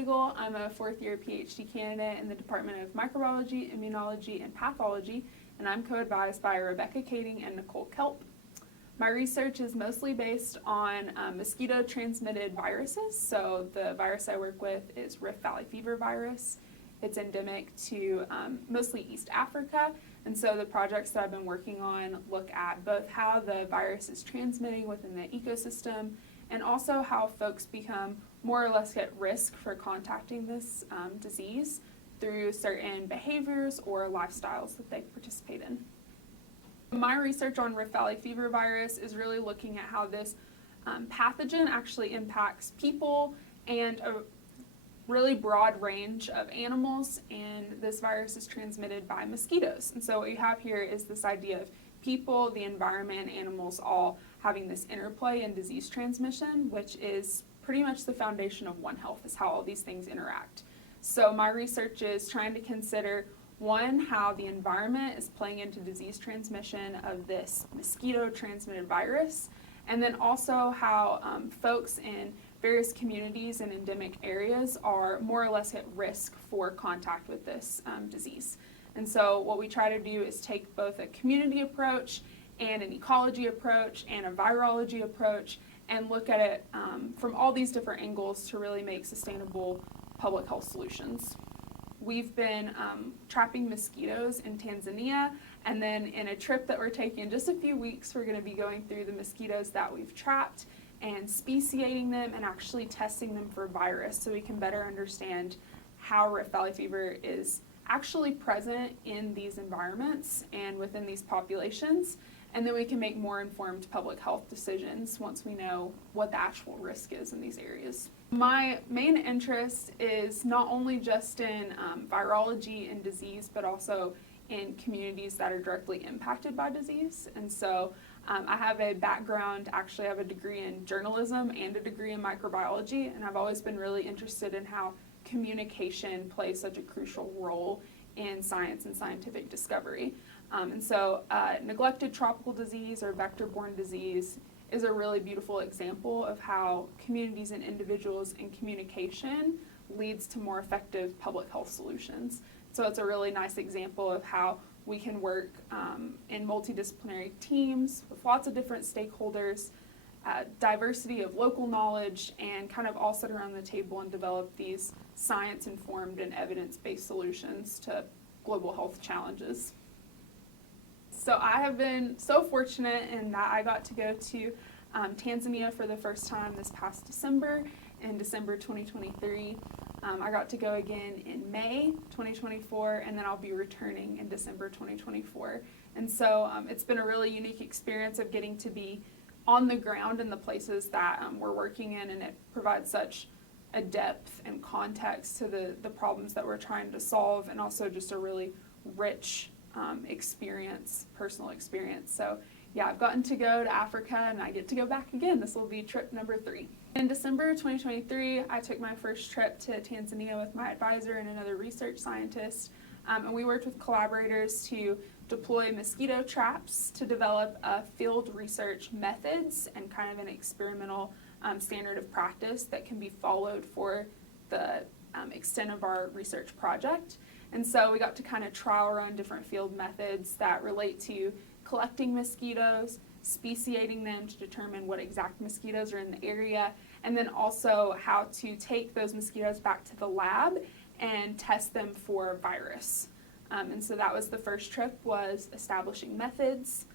Cagle. I'm a fourth-year PhD candidate in the Department of Microbiology, Immunology, and Pathology, and I'm co-advised by Rebecca Kading and Nicole Kelp. My research is mostly based on mosquito-transmitted viruses. So the virus I work with is Rift Valley fever virus. It's endemic to mostly East Africa, and so the projects that I've been working on look at both how the virus is transmitting within the ecosystem and also how folks become more or less at risk for contacting this disease through certain behaviors or lifestyles that they participate in. My research on Rift Valley fever virus is really looking at how this pathogen actually impacts people and a really broad range of animals, and this virus is transmitted by mosquitoes. And so what you have here is this idea of people, the environment, animals all having this interplay in disease transmission, which is pretty much the foundation of One Health, is how all these things interact. So my research is trying to consider, one, how the environment is playing into disease transmission of this mosquito-transmitted virus, and then also how folks in various communities and endemic areas are more or less at risk for contact with this disease. And so what we try to do is take both a community approach and an ecology approach and a virology approach and look at it from all these different angles to really make sustainable public health solutions. We've been trapping mosquitoes in Tanzania, and then in a trip that we're taking in just a few weeks, we're going to be going through the mosquitoes that we've trapped and speciating them and actually testing them for virus so we can better understand how Rift Valley fever is actually present in these environments and within these populations, and then we can make more informed public health decisions once we know what the actual risk is in these areas. My main interest is not only just in virology and disease, but also in communities that are directly impacted by disease. And so I have a background, actually I have a degree in journalism and a degree in microbiology, and I've always been really interested in how communication plays such a crucial role in science and scientific discovery. And so neglected tropical disease or vector-borne disease is a really beautiful example of how communities and individuals in communication leads to more effective public health solutions. So it's a really nice example of how we can work in multidisciplinary teams with lots of different stakeholders, diversity of local knowledge, and kind of all sit around the table and develop these science-informed and evidence-based solutions to global health challenges. So I have been so fortunate in that I got to go to Tanzania for the first time this past December, in December 2023. I got to go again in May 2024, and then I'll be returning in December 2024. And so it's been a really unique experience of getting to be on the ground in the places that we're working in, and it provides such a depth and context to the problems that we're trying to solve, and also just a really rich experience, personal experience. So yeah, I've gotten to go to Africa, and I get to go back again. This will be trip number 3. In December 2023, I took my first trip to Tanzania with my advisor and another research scientist, and we worked with collaborators to deploy mosquito traps to develop field research methods and kind of an experimental standard of practice that can be followed for the extent of our research project. And so we got to kind of trial run different field methods that relate to collecting mosquitoes, speciating them to determine what exact mosquitoes are in the area, and then also how to take those mosquitoes back to the lab and test them for virus. And so that was the first trip, was establishing methods.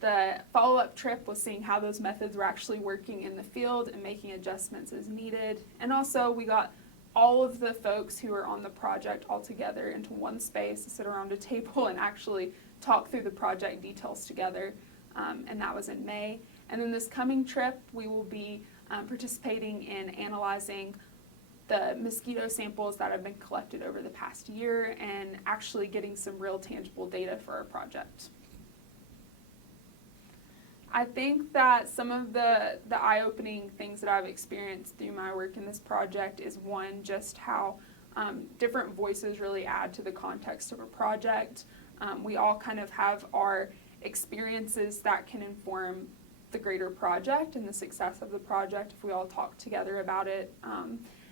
The follow-up trip was seeing how those methods were actually working in the field and making adjustments as needed. And also we got all of the folks who were on the project all together into one space to sit around a table and actually talk through the project details together, and that was in May. And then this coming trip, we will be participating in analyzing the mosquito samples that have been collected over the past year and actually getting some real tangible data for our project. I think that some of the eye-opening things that I've experienced through my work in this project is, one, just how different voices really add to the context of a project. We all kind of have our experiences that can inform the greater project and the success of the project if we all talk together about it.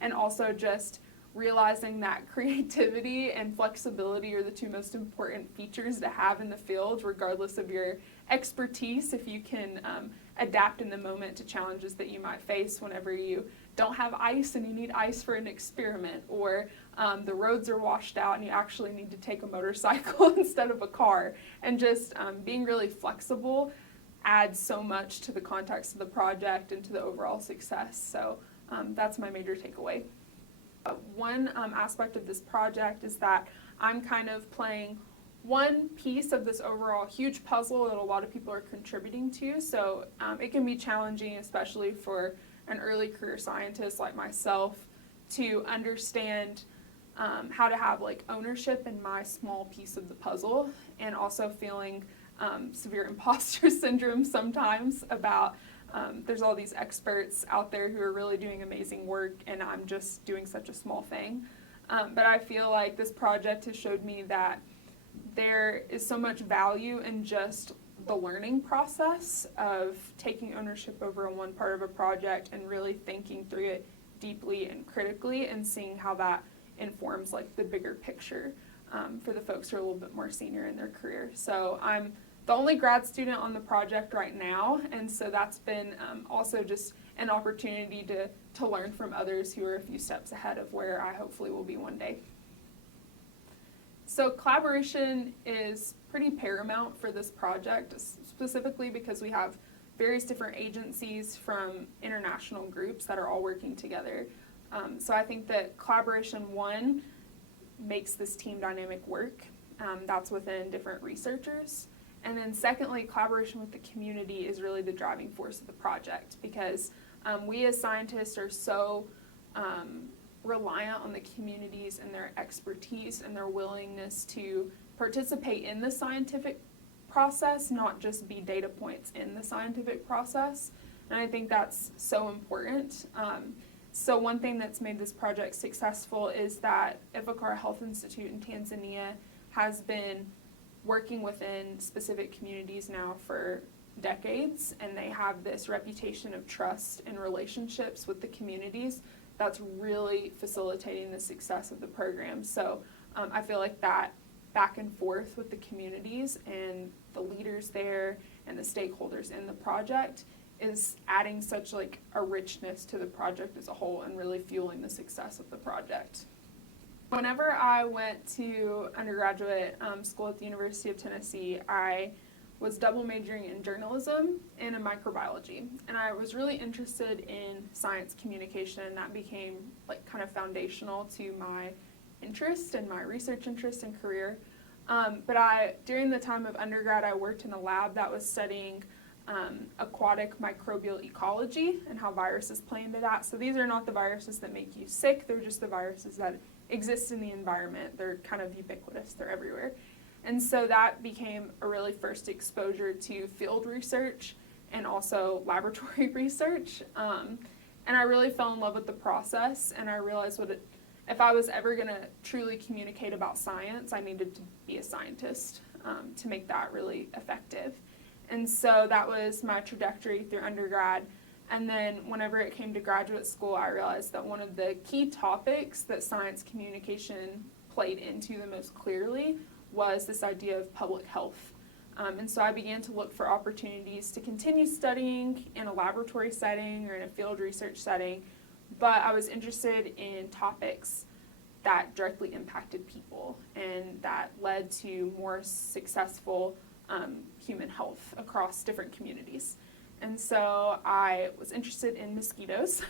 And also just realizing that creativity and flexibility are the two most important features to have in the field, regardless of your expertise. If you can adapt in the moment to challenges that you might face whenever you don't have ice and you need ice for an experiment, or the roads are washed out and you actually need to take a motorcycle instead of a car. And just being really flexible adds so much to the context of the project and to the overall success. So that's my major takeaway. One aspect of this project is that I'm kind of playing one piece of this overall huge puzzle that a lot of people are contributing to. So it can be challenging, especially for an early career scientist like myself, to understand how to have like ownership in my small piece of the puzzle, and also feeling severe imposter syndrome sometimes about there's all these experts out there who are really doing amazing work and I'm just doing such a small thing. But I feel like this project has showed me that there is so much value in just the learning process of taking ownership over one part of a project and really thinking through it deeply and critically, and seeing how that informs like the bigger picture for the folks who are a little bit more senior in their career. So I'm the only grad student on the project right now, and so that's been also just an opportunity to learn from others who are a few steps ahead of where I hopefully will be one day. So collaboration is pretty paramount for this project, specifically because we have various different agencies from international groups that are all working together. So I think that collaboration, one, makes this team dynamic work. That's within different researchers. And then secondly, collaboration with the community is really the driving force of the project, because we as scientists are so reliant on the communities and their expertise and their willingness to participate in the scientific process, not just be data points in the scientific process. And I think that's so important. So one thing that's made this project successful is that Ifakara Health Institute in Tanzania has been working within specific communities now for decades, and they have this reputation of trust and relationships with the communities that's really facilitating the success of the program. So I feel like that back and forth with the communities and the leaders there and the stakeholders in the project is adding such like a richness to the project as a whole and really fueling the success of the project. Whenever I went to undergraduate school at the University of Tennessee, I was double majoring in journalism and in microbiology. And I was really interested in science communication, and that became like kind of foundational to my interest and my research interest and career. But during the time of undergrad, I worked in a lab that was studying aquatic microbial ecology and how viruses play into that. So these are not the viruses that make you sick, they're just the viruses that exist in the environment. They're kind of ubiquitous, they're everywhere. And so that became a really first exposure to field research and also laboratory research. And I really fell in love with the process, and I realized if I was ever going to truly communicate about science, I needed to be a scientist to make that really effective. And so that was my trajectory through undergrad. And then whenever it came to graduate school, I realized that one of the key topics that science communication played into the most clearly was this idea of public health. And so I began to look for opportunities to continue studying in a laboratory setting or in a field research setting, but I was interested in topics that directly impacted people and that led to more successful human health across different communities. And so I was interested in mosquitoes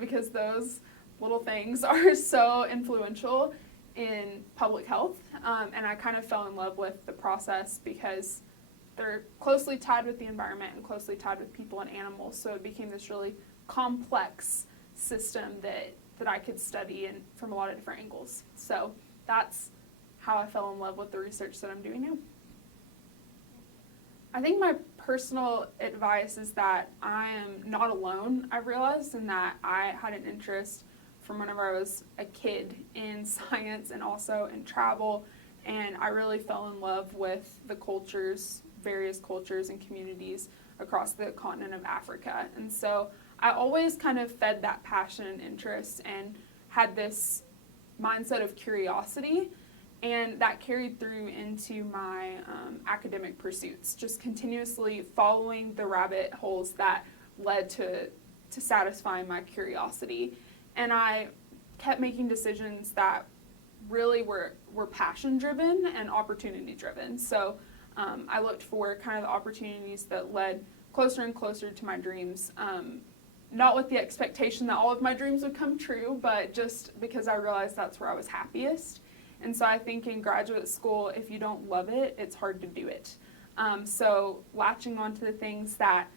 because those little things are so influential in public health, and I kind of fell in love with the process because they're closely tied with the environment and closely tied with people and animals, so it became this really complex system that I could study and from a lot of different angles. So that's how I fell in love with the research that I'm doing now. I think my personal advice is that I am not alone, I've realized, and that I had an interest from whenever I was a kid in science and also in travel, and I really fell in love with the cultures, various cultures and communities across the continent of Africa. And so I always kind of fed that passion and interest and had this mindset of curiosity, and that carried through into my academic pursuits, just continuously following the rabbit holes that led to satisfying my curiosity. And I kept making decisions that really were passion driven and opportunity driven. So I looked for kind of the opportunities that led closer and closer to my dreams, not with the expectation that all of my dreams would come true, but just because I realized that's where I was happiest. And so I think in graduate school, if you don't love it, it's hard to do it. So latching onto the things that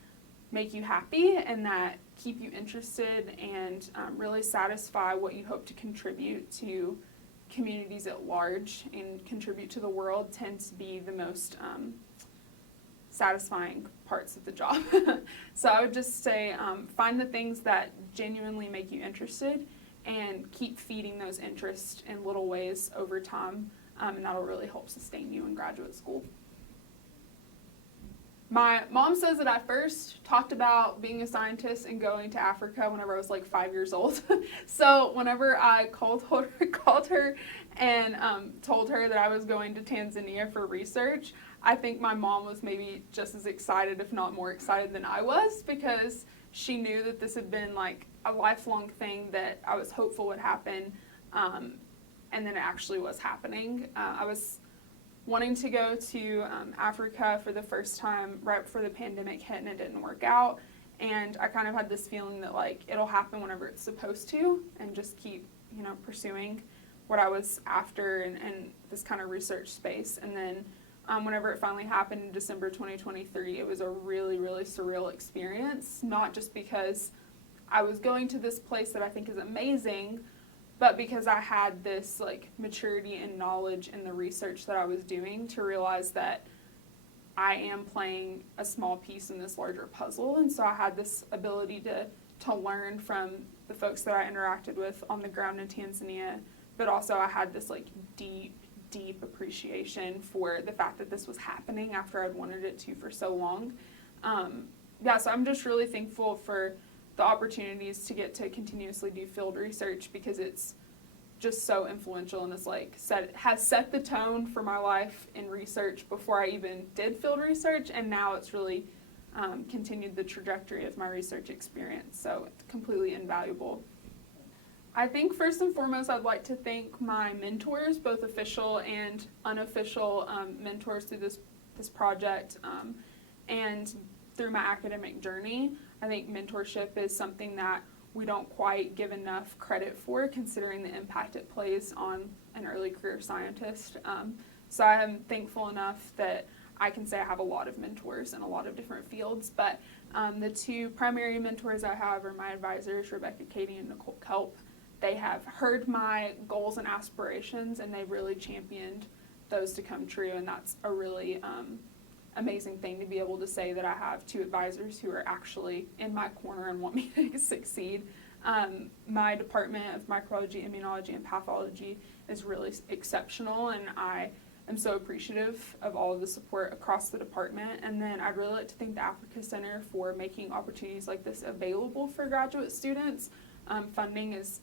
make you happy and that keep you interested and really satisfy what you hope to contribute to communities at large and contribute to the world tends to be the most satisfying parts of the job. So I would just say find the things that genuinely make you interested and keep feeding those interests in little ways over time, and that'll really help sustain you in graduate school. My mom says that I first talked about being a scientist and going to Africa whenever I was like 5 years old. So whenever I called her and told her that I was going to Tanzania for research, I think my mom was maybe just as excited, if not more excited than I was, because she knew that this had been like a lifelong thing that I was hopeful would happen, and then it actually was happening. I was wanting to go to Africa for the first time right before the pandemic hit, and it didn't work out. And I kind of had this feeling that like it'll happen whenever it's supposed to, and just keep pursuing what I was after and this kind of research space. And then whenever it finally happened in December 2023, it was a really, really surreal experience, not just because I was going to this place that I think is amazing, but because I had this like maturity and knowledge in the research that I was doing to realize that I am playing a small piece in this larger puzzle. And so I had this ability to learn from the folks that I interacted with on the ground in Tanzania, but also I had this like deep appreciation for the fact that this was happening after I'd wanted it to for so long. So I'm just really thankful for the opportunities to get to continuously do field research, because it's just so influential and it's like has set the tone for my life in research before I even did field research, and now it's really continued the trajectory of my research experience, so it's completely invaluable. I think first and foremost I'd like to thank my mentors, both official and unofficial mentors through this project and through my academic journey. I think mentorship is something that we don't quite give enough credit for, considering the impact it plays on an early career scientist. So I am thankful enough that I can say I have a lot of mentors in a lot of different fields, but the two primary mentors I have are my advisors, Recipient and Nicole Kelp. They have heard my goals and aspirations, and they've really championed those to come true, and that's a really amazing thing to be able to say that I have two advisors who are actually in my corner and want me to succeed. My department of microbiology, immunology, and pathology is really exceptional, and I am so appreciative of all of the support across the department. And then I'd really like to thank the Africa Center for making opportunities like this available for graduate students. Funding is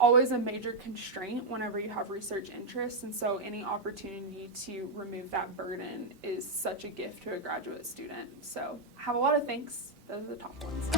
always a major constraint whenever you have research interests, and so any opportunity to remove that burden is such a gift to a graduate student. So I have a lot of thanks. Those are the top ones.